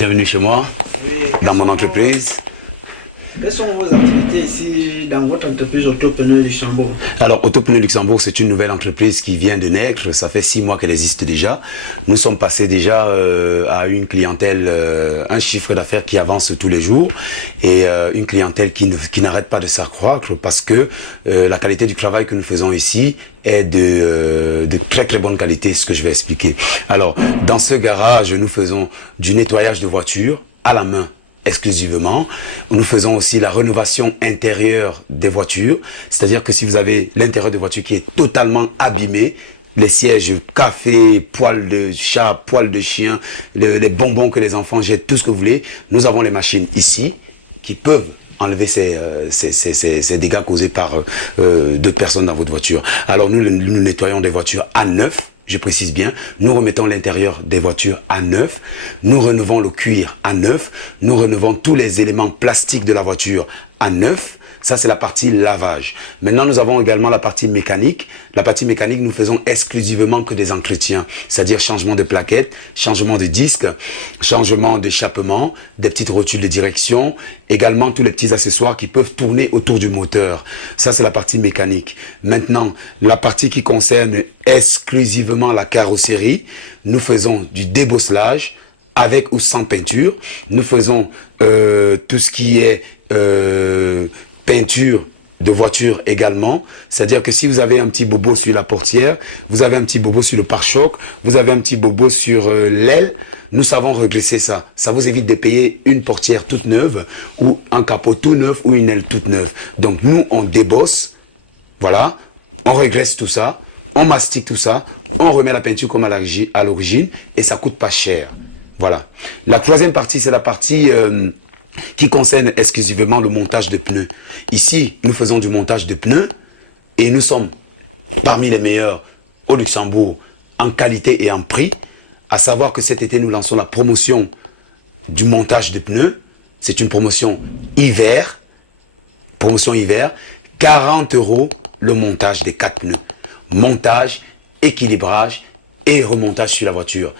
Bienvenue chez moi, dans mon entreprise. Quelles sont vos activités ici dans votre entreprise Autopneu Luxembourg? Alors, Autopneu Luxembourg, c'est une nouvelle entreprise qui vient de naître. Ça fait 6 mois qu'elle existe déjà. Nous sommes passés déjà à une clientèle, un chiffre d'affaires qui avance tous les jours et une clientèle qui n'arrête pas de s'accroître parce que la qualité du travail que nous faisons ici est de très très bonne qualité, ce que je vais expliquer. Alors, dans ce garage, nous faisons du nettoyage de voitures à la main. Exclusivement. Nous faisons aussi la rénovation intérieure des voitures, c'est-à-dire que si vous avez l'intérieur de voiture qui est totalement abîmé, les sièges, café, poils de chat, poils de chien, les bonbons que les enfants jettent, tout ce que vous voulez, nous avons les machines ici qui peuvent enlever ces dégâts causés par d'autres personnes dans votre voiture. Alors nous nettoyons des voitures à neuf. Je précise bien, nous remettons l'intérieur des voitures à neuf, nous rénovons le cuir à neuf, nous rénovons tous les éléments plastiques de la voiture à neuf. Ça, c'est la partie lavage. Maintenant, nous avons également la partie mécanique. La partie mécanique, nous faisons exclusivement que des entretiens, c'est-à-dire changement de plaquettes, changement de disques, changement d'échappement, des petites rotules de direction, également tous les petits accessoires qui peuvent tourner autour du moteur. Ça, c'est la partie mécanique. Maintenant, la partie qui concerne exclusivement la carrosserie, nous faisons du débosselage avec ou sans peinture. Nous faisons tout ce qui est peinture de voiture également, c'est-à-dire que si vous avez un petit bobo sur la portière, vous avez un petit bobo sur le pare-choc, vous avez un petit bobo sur l'aile, nous savons regresser ça. Ça vous évite de payer une portière toute neuve ou un capot tout neuf ou une aile toute neuve. Donc nous, on débosse, voilà, on régresse tout ça, on mastique tout ça, on remet la peinture comme à l'origine et ça coûte pas cher. Voilà. La troisième partie, c'est la partie qui concerne exclusivement le montage de pneus. Ici, nous faisons du montage de pneus et nous sommes parmi les meilleurs au Luxembourg en qualité et en prix. À savoir que cet été, nous lançons la promotion du montage de pneus. C'est une promotion hiver. Promotion hiver. 40 € le montage des 4 pneus. Montage, équilibrage et remontage sur la voiture.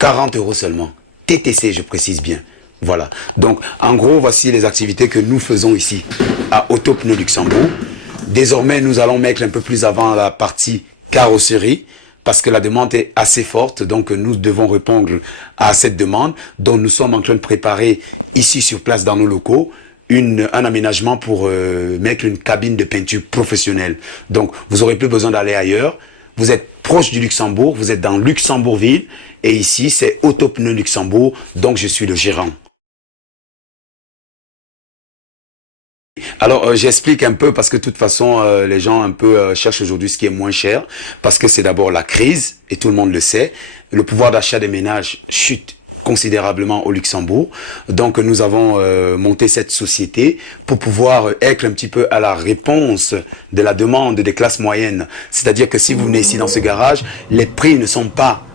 40 € seulement. TTC, je précise bien. Voilà. Donc, en gros, voici les activités que nous faisons ici à Autopneu Luxembourg. Désormais, nous allons mettre un peu plus avant la partie carrosserie parce que la demande est assez forte. Donc, nous devons répondre à cette demande. Donc, nous sommes en train de préparer ici sur place dans nos locaux un aménagement pour mettre une cabine de peinture professionnelle. Donc, vous n'aurez plus besoin d'aller ailleurs. Vous êtes proche du Luxembourg, vous êtes dans Luxembourgville. Et ici, c'est Autopneu Luxembourg. Donc, je suis le gérant. Alors, j'explique un peu parce que de toute façon, les gens un peu cherchent aujourd'hui ce qui est moins cher parce que c'est d'abord la crise et tout le monde le sait. Le pouvoir d'achat des ménages chute considérablement au Luxembourg. Donc, nous avons monté cette société pour pouvoir être un petit peu à la réponse de la demande des classes moyennes. C'est-à-dire que si vous venez ici dans ce garage, les prix ne sont pas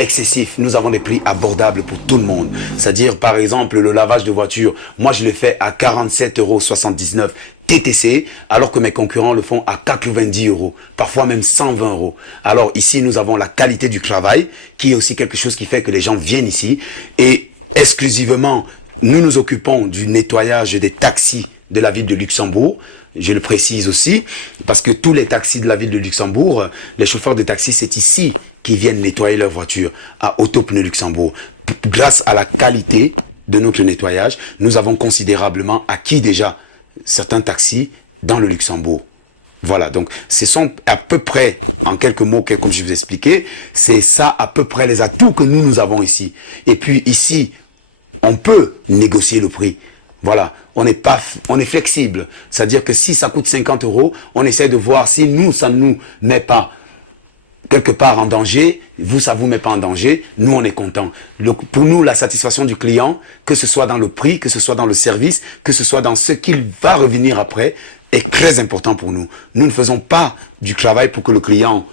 excessif. Nous avons des prix abordables pour tout le monde. C'est-à-dire, par exemple, le lavage de voiture, moi je le fais à 47,79 € TTC, alors que mes concurrents le font à 90 €, parfois même 120 €. Alors ici, nous avons la qualité du travail, qui est aussi quelque chose qui fait que les gens viennent ici. Et exclusivement, nous nous occupons du nettoyage des taxis de la ville de Luxembourg. Je le précise aussi, parce que tous les taxis de la ville de Luxembourg, les chauffeurs de taxi, c'est ici qui viennent nettoyer leur voiture à Autopneu Luxembourg. Grâce à la qualité de notre nettoyage, nous avons considérablement acquis déjà certains taxis dans le Luxembourg. Voilà, donc ce sont à peu près, en quelques mots, comme je vous ai expliqué, c'est ça à peu près les atouts que nous avons ici. Et puis ici, on peut négocier le prix. Voilà, on est flexible. C'est-à-dire que si ça coûte 50 €, on essaie de voir si nous, ça ne nous met pas quelque part en danger, vous, ça ne vous met pas en danger, nous, on est content. Pour nous, la satisfaction du client, que ce soit dans le prix, que ce soit dans le service, que ce soit dans ce qu'il va revenir après, est très important pour nous. Nous ne faisons pas du travail pour que le client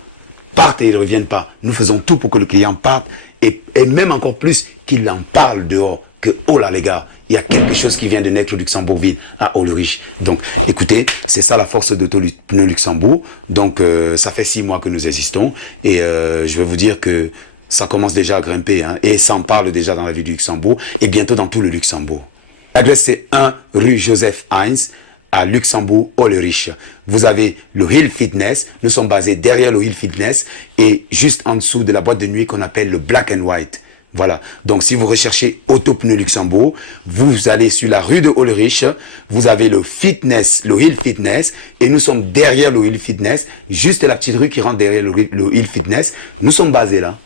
parte et il ne revienne pas. Nous faisons tout pour que le client parte et même encore plus qu'il en parle dehors. Que, oh là les gars, il y a quelque chose qui vient de naître au Luxembourgville, à Ulrich. Donc, écoutez, c'est ça la force d'Auto-Pneu Luxembourg. Donc, ça fait 6 mois que nous existons. Et je vais vous dire que Ça commence déjà à grimper, hein, et ça en parle déjà dans la ville du Luxembourg, et bientôt dans tout le Luxembourg. L'adresse, c'est 1 rue Joseph Heinz, à Luxembourg, Hollerich. Vous avez le Hill Fitness. Nous sommes basés derrière le Hill Fitness et juste en dessous de la boîte de nuit qu'on appelle le Black and White. Voilà. Donc, si vous recherchez Autopneu Luxembourg, vous allez sur la rue de Hollerich. Vous avez le Fitness, le Hill Fitness. Et nous sommes derrière le Hill Fitness. Juste la petite rue qui rentre derrière le Hill Fitness. Nous sommes basés là.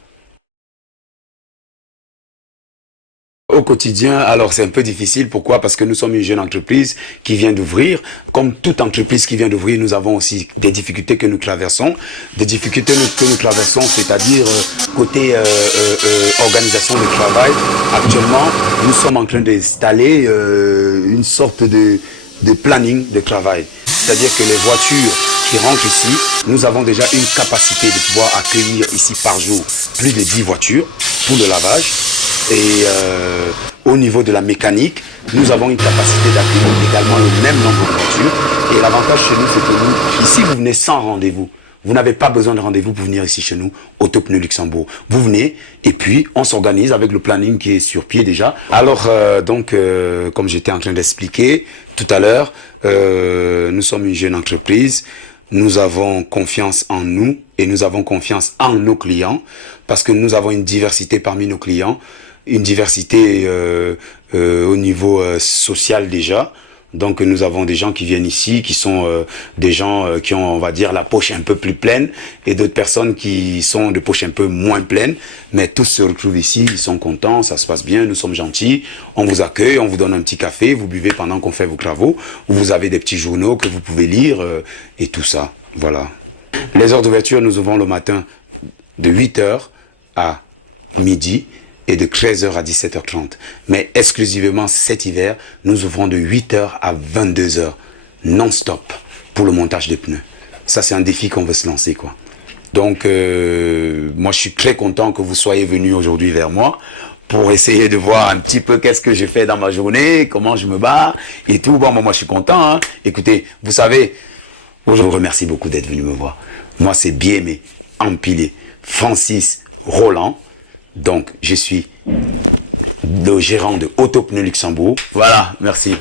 Au quotidien, alors c'est un peu difficile. Pourquoi? Parce que nous sommes une jeune entreprise qui vient d'ouvrir. Comme toute entreprise qui vient d'ouvrir, nous avons aussi des difficultés que nous traversons. Des difficultés que nous traversons, c'est-à-dire côté organisation de travail. Actuellement, nous sommes en train d'installer une sorte de planning de travail. C'est-à-dire que les voitures qui rentrent ici, nous avons déjà une capacité de pouvoir accueillir ici par jour plus de 10 voitures pour le lavage. Et au niveau de la mécanique, nous avons une capacité d'accueillir également le même nombre de voitures. Et l'avantage chez nous, c'est que nous, ici, vous venez sans rendez-vous. Vous n'avez pas besoin de rendez-vous pour venir ici chez nous, Autopneu Luxembourg. Vous venez et puis on s'organise avec le planning qui est sur pied déjà. Alors comme j'étais en train d'expliquer tout à l'heure, nous sommes une jeune entreprise. Nous avons confiance en nous et nous avons confiance en nos clients parce que nous avons une diversité parmi nos clients, une diversité au niveau social déjà. Donc nous avons des gens qui viennent ici, qui sont des gens qui ont, on va dire, la poche un peu plus pleine et d'autres personnes qui sont de poche un peu moins pleine. Mais tous se retrouvent ici, ils sont contents, ça se passe bien, nous sommes gentils, on vous accueille, on vous donne un petit café, vous buvez pendant qu'on fait vos travaux, vous avez des petits journaux que vous pouvez lire et tout ça. Voilà. Les heures d'ouverture, nous ouvrons le matin de 8h à midi et de 13h à 17h30. Mais exclusivement cet hiver, nous ouvrons de 8h à 22h, non-stop, pour le montage des pneus. Ça, c'est un défi qu'on veut se lancer, quoi. Donc, moi, je suis très content que vous soyez venus aujourd'hui vers moi pour essayer de voir un petit peu qu'est-ce que j'ai fait dans ma journée, comment je me bats et tout. Bon, moi, je suis content, hein. Écoutez, vous savez, je vous remercie beaucoup d'être venu me voir. Moi, c'est Biémé, Empilé, Francis Roland. Donc, je suis le gérant de Autopneu Luxembourg. Voilà, merci.